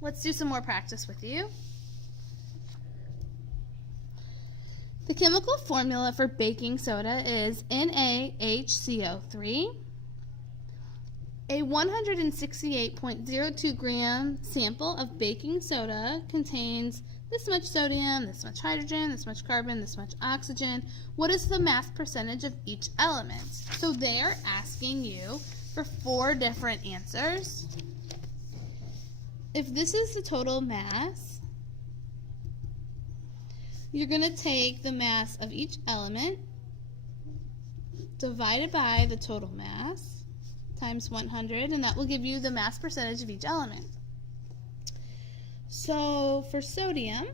Let's do some more practice with you. The chemical formula for baking soda is NaHCO3. A 168.02 gram sample of baking soda contains this much sodium, this much hydrogen, this much carbon, this much oxygen. What is the mass percentage of each element? So they are asking you for 4 different answers. If this is the total mass, you're going to take the mass of each element divided by the total mass times 100, and that will give you the mass percentage of each element. So for sodium,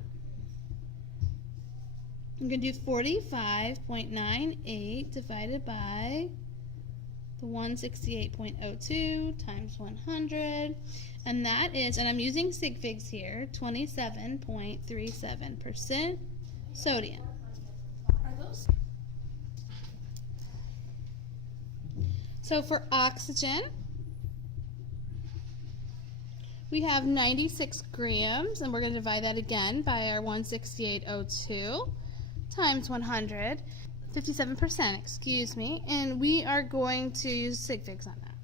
I'm going to do 45.98 divided by the 168.02 times 100, and that is, and I'm using sig figs here, 27.37% sodium. So for oxygen, we have 96 grams, and we're going to divide that again by our 168.02 times 100, 57%, excuse me, and we are going to use sig figs on that.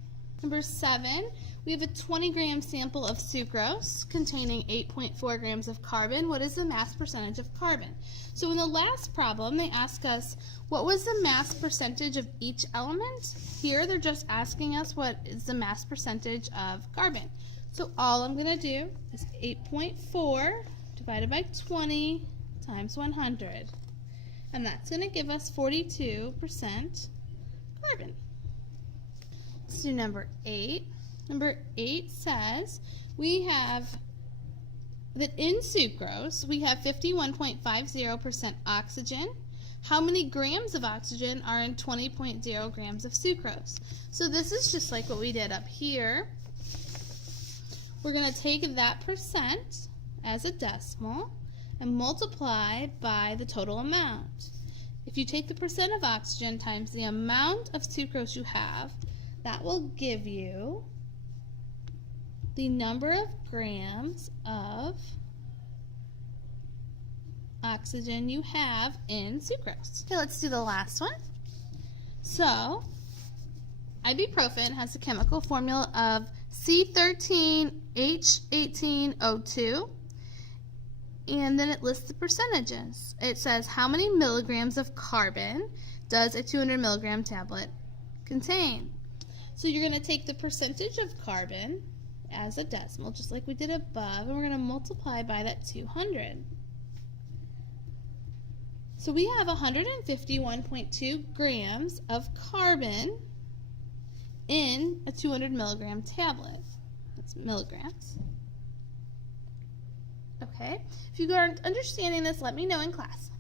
Number 7, we have a 20 gram sample of sucrose containing 8.4 grams of carbon. What is the mass percentage of carbon? So in the last problem, they ask us what was the mass percentage of each element. Here they're just asking us what is the mass percentage of carbon. So all I'm going to do is 8.4 divided by 20 times 100. And that's going to give us 42% carbon. Let's do number 8. Number 8 says we have that in sucrose we have 51.50% oxygen. How many grams of oxygen are in 20.0 grams of sucrose? So this is just like what we did up here. We're going to take that percent as a decimal and multiply by the total amount. If you take the percent of oxygen times the amount of sucrose you have, that will give you the number of grams of oxygen you have in sucrose. Okay, let's do the last one. So, ibuprofen has a chemical formula of C13H18O2, and then it lists the percentages. It says how many milligrams of carbon does a 200 milligram tablet contain. So you're going to take the percentage of carbon as a decimal, just like we did above, and we're going to multiply by that 200. So we have 151.2 grams of carbon in a 200 milligram tablet. That's milligrams. Okay, if you aren't understanding this, let me know in class.